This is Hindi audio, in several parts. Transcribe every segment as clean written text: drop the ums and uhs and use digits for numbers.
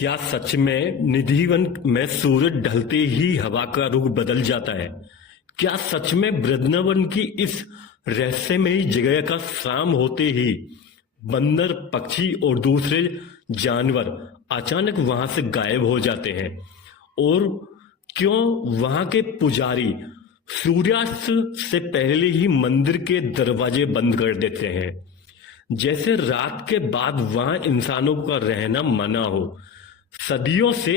क्या सच में निधिवन में सूरज ढलते ही हवा का रुख बदल जाता है? क्या सच में वृंदावन की इस रहस्यमयी जगह का शाम होते ही बंदर, पक्षी और दूसरे जानवर अचानक वहां से गायब हो जाते हैं? और क्यों वहां के पुजारी सूर्यास्त से पहले ही मंदिर के दरवाजे बंद कर देते हैं, जैसे रात के बाद वहां इंसानों का रहना मना हो? सदियों से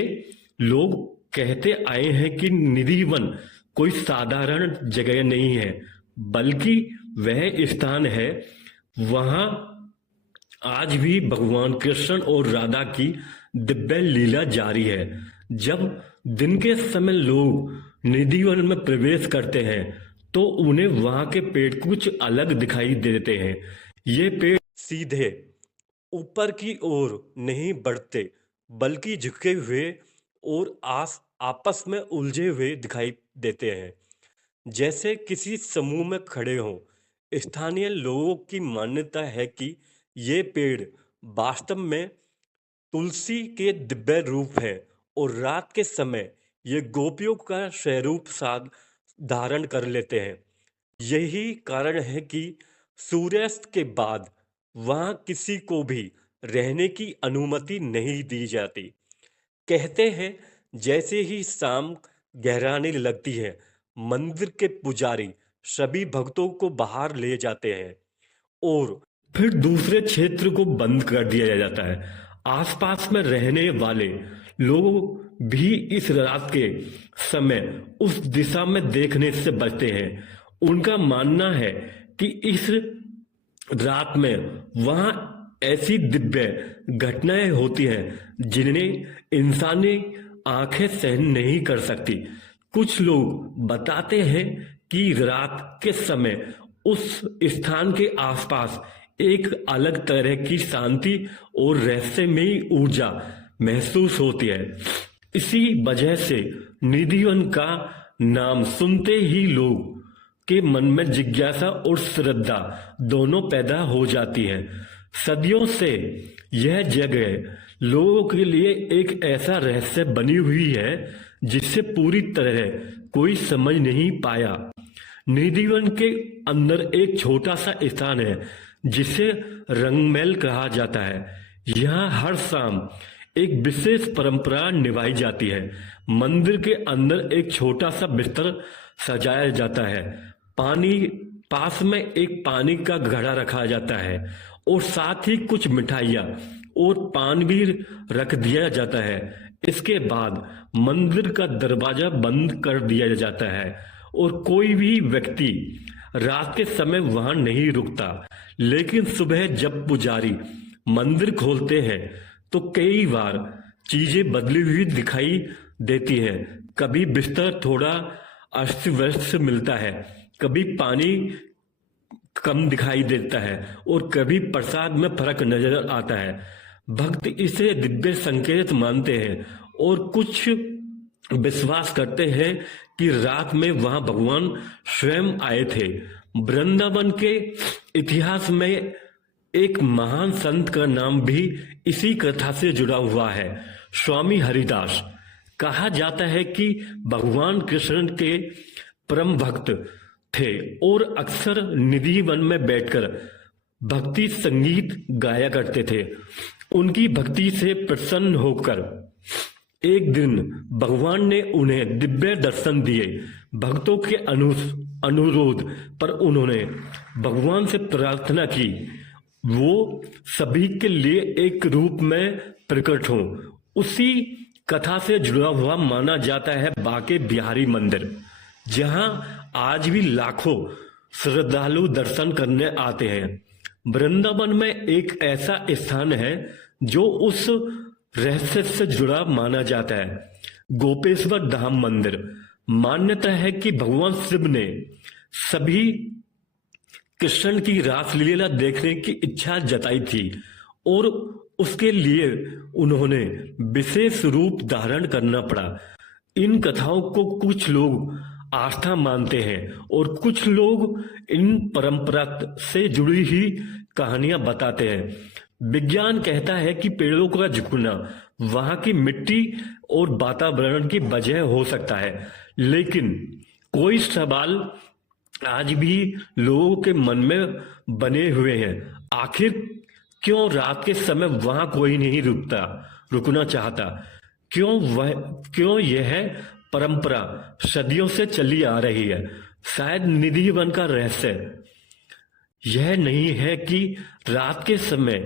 लोग कहते आए हैं कि निधिवन कोई साधारण जगह नहीं है, बल्कि वह स्थान है वहां आज भी भगवान कृष्ण और राधा की दिव्य लीला जारी है। जब दिन के समय लोग निधिवन में प्रवेश करते हैं तो उन्हें वहां के पेड़ कुछ अलग दिखाई देते हैं। ये पेड़ सीधे ऊपर की ओर नहीं बढ़ते, बल्कि झुके हुए और आपस में उलझे हुए दिखाई देते हैं, जैसे किसी समूह में खड़े हों। स्थानीय लोगों की मान्यता है कि ये पेड़ वास्तव में तुलसी के दिव्य रूप है और रात के समय ये गोपियों का स्वरूप साध धारण कर लेते हैं। यही कारण है कि सूर्यास्त के बाद वहां किसी को भी रहने की अनुमति नहीं दी जाती। कहते हैं जैसे ही शाम गहराने लगती है, मंदिर के पुजारी सभी भक्तों को बाहर ले जाते हैं और फिर दूसरे क्षेत्र को बंद कर दिया जाता है। आसपास में रहने वाले लोग भी इस रात के समय उस दिशा में देखने से बचते हैं। उनका मानना है कि इस रात में वहां ऐसी दिव्य घटनाएं होती हैं जिन्हें इंसानी आंखें सहन नहीं कर सकती। कुछ लोग बताते हैं कि रात के समय उस स्थान के आसपास एक अलग तरह की शांति और रहस्यमयी ऊर्जा महसूस होती है। इसी वजह से निधिवन का नाम सुनते ही लोग के मन में जिज्ञासा और श्रद्धा दोनों पैदा हो जाती है। सदियों से यह जगह लोगों के लिए एक ऐसा रहस्य बनी हुई है जिसे पूरी तरह कोई समझ नहीं पाया। निधिवन के अंदर एक छोटा सा स्थान है जिसे रंगमहल कहा जाता है। यहाँ हर शाम एक विशेष परंपरा निभाई जाती है। मंदिर के अंदर एक छोटा सा बिस्तर सजाया जाता है, पास में एक पानी का घड़ा रखा जाता है और साथ ही कुछ मिठाइयाँ और पान भी रख दिया जाता है। इसके बाद मंदिर का दरवाजा बंद कर दिया जाता है और कोई भी व्यक्ति रात के समय वहां नहीं रुकता। लेकिन सुबह जब पुजारी मंदिर खोलते हैं तो कई बार चीजें बदली हुई दिखाई देती हैं। कभी बिस्तर थोड़ा अस्त व्यस्त मिलता है, कभी पानी कम दिखाई देता है और कभी प्रसाद में फर्क नजर आता है। भक्त इसे दिव्य संकेत मानते हैं और कुछ विश्वास करते हैं कि रात में वहां भगवान स्वयं आए थे। वृंदावन के इतिहास में एक महान संत का नाम भी इसी कथा से जुड़ा हुआ है, स्वामी हरिदास। कहा जाता है कि भगवान कृष्ण के परम भक्त थे और अक्सर निधिवन में बैठकर भक्ति संगीत गाया करते थे। उनकी भक्ति से प्रसन्न होकर एक दिन भगवान ने उन्हें दिव्य दर्शन दिए। भक्तों के अनुरोध पर उन्होंने भगवान से प्रार्थना की वो सभी के लिए एक रूप में प्रकट हो। उसी कथा से जुड़ा हुआ माना जाता है बांके बिहारी मंदिर, जहां आज भी लाखों श्रद्धालु दर्शन करने आते हैं। वृंदावन में एक ऐसा स्थान है जो उस रहस्य से जुड़ा माना जाता है, गोपेश्वर धाम मंदिर। मान्यता है कि भगवान शिव ने सभी कृष्ण की रासलीला देखने की इच्छा जताई थी और उसके लिए उन्होंने विशेष रूप धारण करना पड़ा। इन कथाओं को कुछ लोग आस्था मानते हैं और कुछ लोग इन परंपरा से जुड़ी ही कहानियां बताते हैं। विज्ञान कहता है कि पेड़ों का झुकना वहां की मिट्टी और वातावरण की वजह हो सकता है, लेकिन कोई सवाल आज भी लोगों के मन में बने हुए हैं। आखिर क्यों रात के समय वहां कोई नहीं रुकना चाहता? क्यों यह परंपरा सदियों से चली आ रही है? शायद निधि वन का रहस्य यह नहीं है कि रात के समय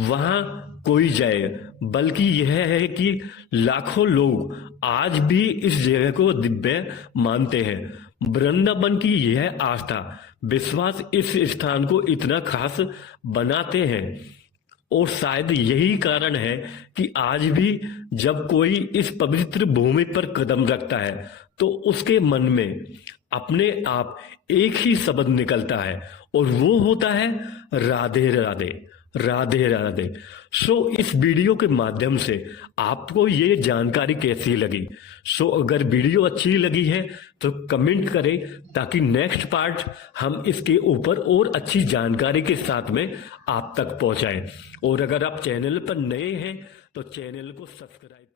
वहां कोई जाए, बल्कि यह है कि लाखों लोग आज भी इस जगह को दिव्य मानते हैं। वृंदावन की यह आस्था, विश्वास इस स्थान को इतना खास बनाते हैं, और शायद यही कारण है कि आज भी जब कोई इस पवित्र भूमि पर कदम रखता है तो उसके मन में अपने आप एक ही शब्द निकलता है, और वो होता है राधे राधे, राधे राधे। इस वीडियो के माध्यम से आपको ये जानकारी कैसी लगी? अगर वीडियो अच्छी लगी है तो कमेंट करें, ताकि नेक्स्ट पार्ट हम इसके ऊपर और अच्छी जानकारी के साथ में आप तक पहुंचाएं। और अगर आप चैनल पर नए हैं तो चैनल को सब्सक्राइब